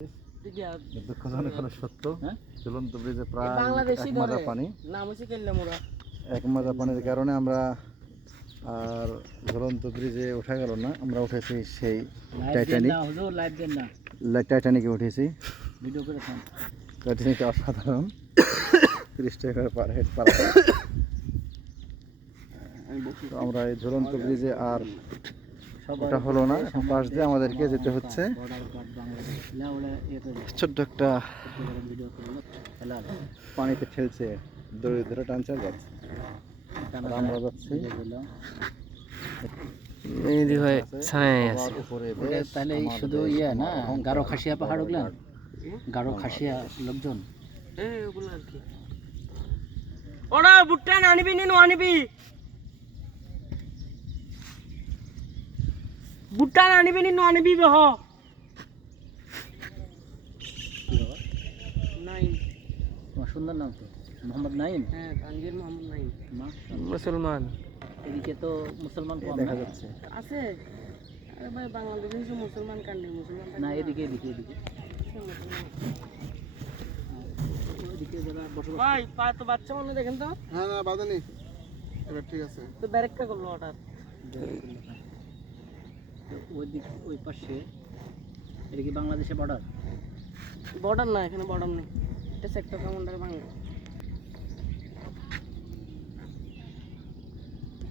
দুঃখজনক হলো সত্য, ঝুলন্ত ব্রিজে প্রায় বাংলাদেশি এক মাজা পানি। নাম হচ্ছে কেল্লা মোড়া। এক মাজা পানির কারণে আমরা আর ঝুলন্ত ব্রিজে ওঠা গেল না। আমরা উঠেছি সেই টাইটানিকে উঠেছি। টাইটানিক অসাধারণ, 30 টাকা পার হেড পার। তো আমরা এই ঝুলন্ত ব্রিজে আর ওটা হলো না, পাশ দিয়ে আমাদেরকে যেতে হচ্ছে। ছোট্ট একটা পানিতে ঠেলছে, দড়ি ধরে টানছে যাচ্ছে, আমরা যাচ্ছি। তাহলে শুধু ইয়ে না, গারো খাসিয়া পাহাড় ওগুলা, গারো খাসিয়া লোকজন ওগুলো আর কি। ওরা ভুট্টা আনিবি নি আনিবি, ভুট্টা আনিবি নি আনিবি বহ নাইম। তোমার সুন্দর নাম তো মোহাম্মদ নাইম। হ্যাঁ, তানভীর মোহাম্মদ নাইম। মুসলমান, এদিকে তো মুসলমান দেখা যাচ্ছে আছে। আরে ভাই, বাংলাদেশে তো মুসলমান কান্ট্রি, মুসলমান না। এদিকে এদিকে এদিকে ভাই, পা তো বাচ্চা মনে দেখেন তো। হ্যাঁ, না বাদানি, এবার ঠিক আছে। তো ব্যারেকটা করলো অর্ডার। ওই দিক ওই পাশে এটা কি বাংলাদেশে বর্ডার? বর্ডার না, এখানে বর্ডার নেই, এটা সেক্টর কমান্ডার বাংলা।